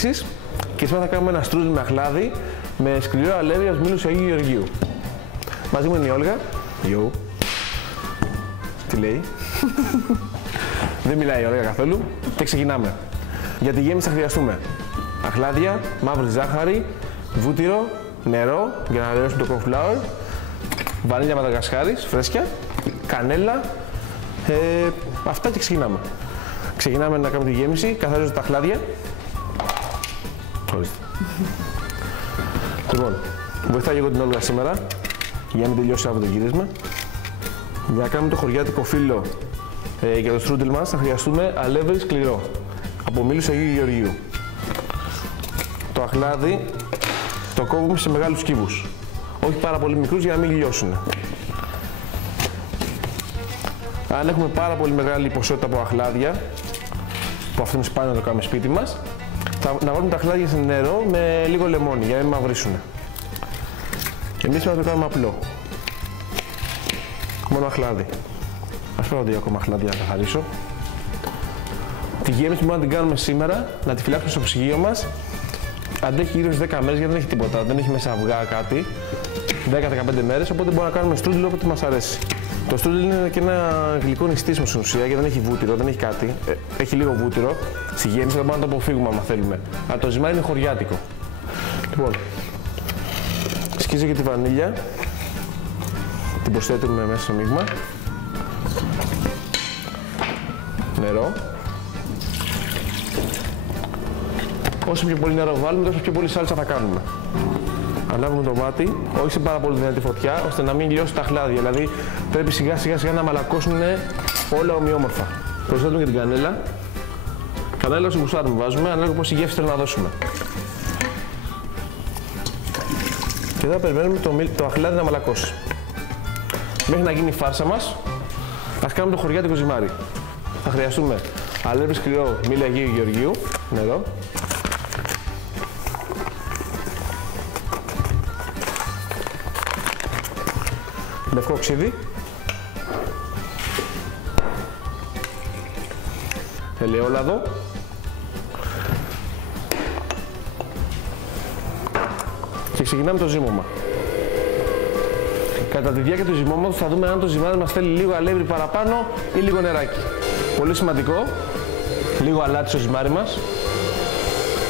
γέμισης και σήμερα θα κάνουμε ένα στρούτζ με αχλάδι με σκληρό αλεύρι από τους Μήλους Αγίου Γεωργίου. Μαζί μου είναι η Όλγα. Yo. Τι λέει? Δεν μιλάει η Όλγα καθόλου και ξεκινάμε. Για τη γέμιση θα χρειαστούμε αχλάδια, μαύρη ζάχαρη, βούτυρο, νερό για να αραιώσουμε το corn flour, βανίλια Μαδαγασκάρης, φρέσκια, κανέλα, αυτά και ξεκινάμε. Ξεκινάμε να κάνουμε τη γέμιση, καθαρίζω τα αχλάδια. Ορίστε. Λοιπόν, βοηθάω εγώ την Όλγα σήμερα για να μην τελειώσει το Σαββατοκύριακο. Για να κάνουμε το χωριάτικο φύλλο για το στρούντελ μας θα χρειαστούμε αλεύρι σκληρό από Μήλους Αγίου Γεωργίου. Το αχλάδι το κόβουμε σε μεγάλους κύβους, όχι πάρα πολύ μικρούς για να μην λιώσουν. Αν έχουμε πάρα πολύ μεγάλη ποσότητα από αχλάδια, που αυτό είναι σπάνιο να το κάνουμε σπίτι μας, να βάλουμε τα αχλάδια σε νερό με λίγο λεμόνι για να μην μαυρίσουν. Εμείς θα το κάνουμε απλό. Μόνο αχλάδι. Ας πάρω δύο ακόμα αχλάδια να καθαρίσω. Τη γέμιση μπορούμε να την κάνουμε σήμερα, να τη φυλάξουμε στο ψυγείο μας. Αντέχει γύρω στις 10 μέρες γιατί δεν έχει τίποτα, δεν έχει μέσα αυγά κάτι. 10-15 μέρες, οπότε μπορούμε να κάνουμε στρούντελ όποτε μας αρέσει. Το στρούντελ είναι και ένα γλυκό νηστίσιμο στην ουσία γιατί δεν έχει βούτυρο, δεν έχει κάτι. Έχει λίγο βούτυρο στη γέμιση, θα μπορούμε να το αποφύγουμε άμα θέλουμε. Αλλά το ζυμάρι είναι χωριάτικο. Λοιπόν, σκίζω και τη βανίλια. Την προσθέτουμε μέσα στο μείγμα. Νερό. Όσο πιο πολύ νερό βάλουμε, τόσο πιο πολύ σάλτσα θα κάνουμε. Ανάβουμε το μάτι, όχι σε πάρα πολύ δυνατή φωτιά, ώστε να μην λιώσει τα αχλάδια. Δηλαδή πρέπει σιγά σιγά να μαλακώσουν όλα ομοιόμορφα. Προσθέτουμε και την κανέλα. Κανέλα όσο γουστάρουμε βάζουμε, ανάλογα πόση γεύση θέλουμε να δώσουμε. Και εδώ περιμένουμε το αχλάδι να μαλακώσει. Μέχρι να γίνει η φάρσα μας, ας κάνουμε το χωριάτικο ζυμάρι. Θα χρειαστούμε αλεύρι σκληρό Μήλου Αγίου Γεωργίου, νερό. Λευκό ξύδι. Ελαιόλαδο. Και ξεκινάμε το ζύμωμα. Κατά τη διάρκεια του ζυμώματος θα δούμε αν το ζυμάρι μας θέλει λίγο αλεύρι παραπάνω ή λίγο νεράκι. Πολύ σημαντικό, λίγο αλάτι στο ζυμάρι μας,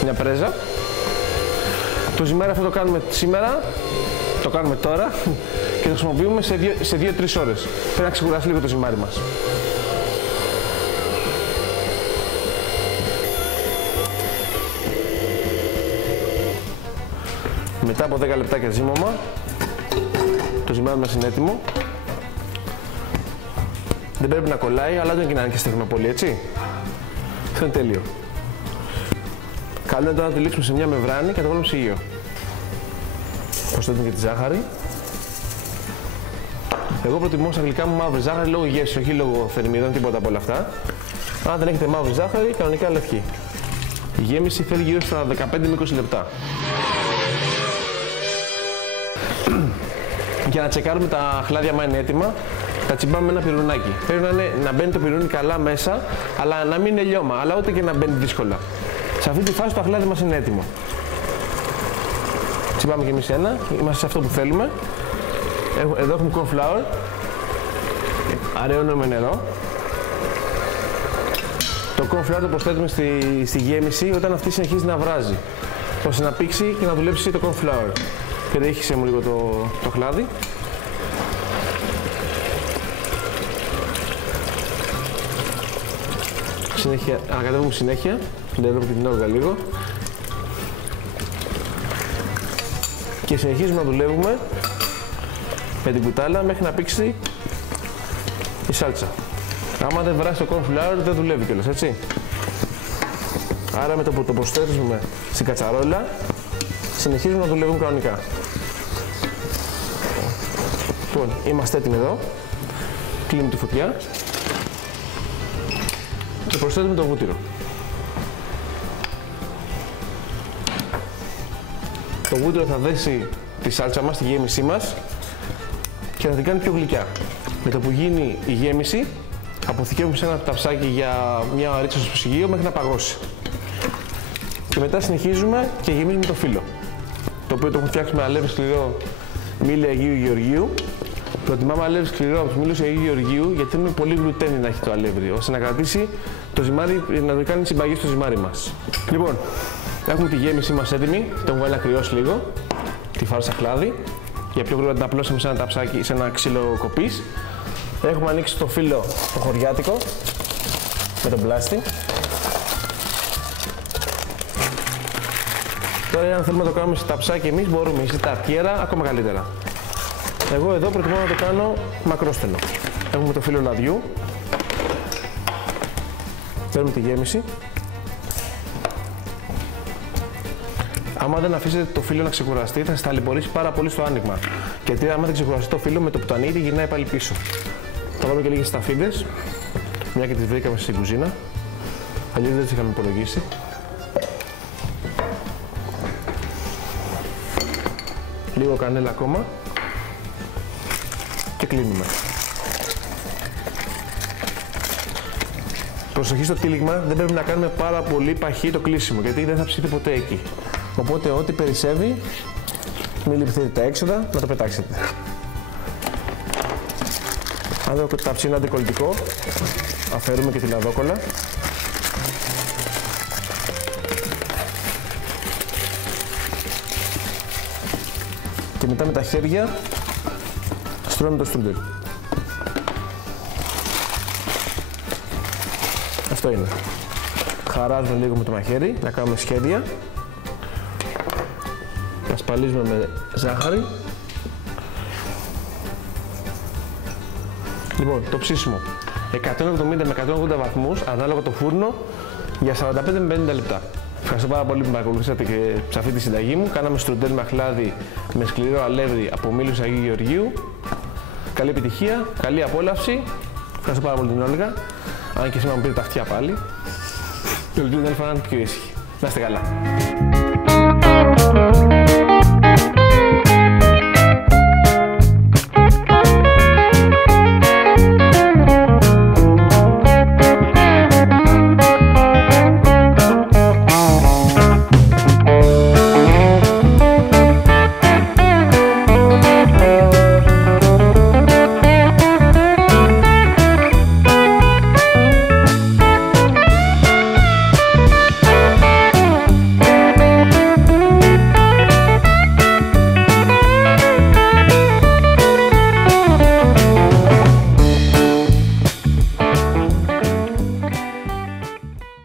μια πρέζα. Το ζυμάρι αυτό το κάνουμε σήμερα, το κάνουμε τώρα και το χρησιμοποιούμε σε 2-3 ώρες. Πρέπει να ξεκουράσει λίγο το ζυμάρι μας. Μετά από 10 λεπτάκια ζύμωμα, το ζυμάρι μας είναι έτοιμο. Δεν πρέπει να κολλάει, αλλά δεν είναι και στεγνό πολύ, έτσι. Αυτό είναι τέλειο. Καλό είναι τώρα να το λήξουμε σε μια μεμβράνη και να το βάλουμε ψυγείο. Προσθέτουμε και τη ζάχαρη. Εγώ προτιμώ στα γλυκά μου μαύρη ζάχαρη λόγω γεύσης, όχι λόγω θερμίδων, τίποτα από όλα αυτά. Αν δεν έχετε μαύρη ζάχαρη, κανονικά λευκή. Η γέμιση θέλει γύρω στα 15 με 20 λεπτά. Για να τσεκάρουμε τα αχλάδια μα είναι έτοιμα, τα τσιμπάμε με ένα πυρουνάκι. Πρέπει να μπαίνει το πυρούνι καλά μέσα, αλλά να μην είναι λιώμα, αλλά ούτε και να μπαίνει δύσκολα. Σε αυτή τη φάση το αχλάδι μας είναι έτοιμο. Τσιμπάμε και εμείς ένα, είμαστε σε αυτό που θέλουμε. Εδώ έχουμε corn flour, αραιώνουμε νερό. Το corn flour το προσθέτουμε στη γέμιση όταν αυτή συνεχίζει να βράζει, ώστε να πήξει και να δουλέψει το corn flour. Και ρίχισε μου λίγο το αχλάδι. Ανακατεύουμε συνέχεια, δεν και την Όλγα λίγο. Και συνεχίζουμε να δουλεύουμε με την κουτάλα μέχρι να πήξει η σάλτσα. Άμα δεν βράσει το corn flour δεν δουλεύει κιόλας, έτσι. Άρα με το που το προσθέτουμε στην κατσαρόλα συνεχίζουμε να δουλεύουμε κανονικά. Λοιπόν, είμαστε έτοιμοι εδώ. Κλείνουμε τη φωτιά και προσθέτουμε το βούτυρο. Το βούτυρο θα δέσει τη σάλτσα μας, τη γέμισή μας και θα την κάνει πιο γλυκιά. Με το που γίνει η γέμιση, αποθηκεύουμε σε ένα ταψάκι για μια ωρίτσα στο ψυγείο μέχρι να παγώσει. Και μετά συνεχίζουμε και γεμίζουμε το φύλλο. Το οποίο το έχουμε φτιάξει με αλεύρι σκληρό μήλι Αγίου Γεωργίου. Προτιμάμε αλεύρι σκληρό από τους μήλους Αγίου Γεωργίου γιατί θέλουμε πολύ γλουτένι να έχει το αλεύρι, ώστε να κρατήσει το ζυμάρι, να το κάνει συμπαγή στο ζυμάρι μας. Λοιπόν, έχουμε τη γέμισή μας έτοιμη. Το έχουμε βάλει να κρυώσει λίγο. Τη φάρσα χλάδι. Για πιο γρήγορα την απλώσαμε σε ένα ταψάκι, σε ένα ξύλο κοπής. Έχουμε ανοίξει το φύλλο το χωριάτικο με τον πλάστη. Τώρα, αν θέλουμε να το κάνουμε σε ταψάκι, εμείς μπορούμε, σε ταρτιέρα, ακόμα καλύτερα. Εγώ εδώ προτιμώ να το κάνω μακρόστενο. Έχουμε το φύλλο λαδιού. Φέρνουμε τη γέμιση. Άμα δεν αφήσετε το φύλλο να ξεκουραστεί, θα σας ταλαιπωρήσει πάρα πολύ στο άνοιγμα. Γιατί άμα δεν ξεκουραστεί το φύλλο, με το που το ανοίγει, γυρνάει πάλι πίσω. Θα βάλουμε και λίγες σταφίδες, μια και τις βρήκαμε στην κουζίνα. Αλλιώς δεν τις είχαμε υπολογίσει. Λίγο κανέλα ακόμα. Και κλείνουμε. Προσοχή στο τύλιγμα, δεν πρέπει να κάνουμε πάρα πολύ παχύ το κλείσιμο, γιατί δεν θα ψηθεί ποτέ εκεί. Οπότε ό,τι περισσεύει, μην λυπηθείτε τα έξοδα, να το πετάξετε. Αν το ταψί είναι αντικολλητικό, αφαιρούμε και τη λαδόκολλα. Και μετά με τα χέρια στρώμε το στρούντελ. Αυτό είναι. Χαράζουμε λίγο με το μαχαίρι, να κάνουμε σχέδια. Να σπαλίζουμε με ζάχαρη. Λοιπόν, το ψήσιμο. 170 με 180 βαθμούς, ανάλογα το φούρνο, για 45 με 50 λεπτά. Ευχαριστώ πάρα πολύ που με ακολουθήσατε και σε αυτή τη συνταγή μου. Κάναμε στρουντέλ με χλάδι με σκληρό αλεύρι από μήλους Αγίου Γεωργίου. Καλή επιτυχία, καλή απόλαυση. Ευχαριστώ πάρα πολύ την Όλγα. Αν και σήμερα μου πήρε τα αυτιά πάλι. Και ελπίζω την άλλη φορά να είναι πιο ήσυχη. Να είστε καλά.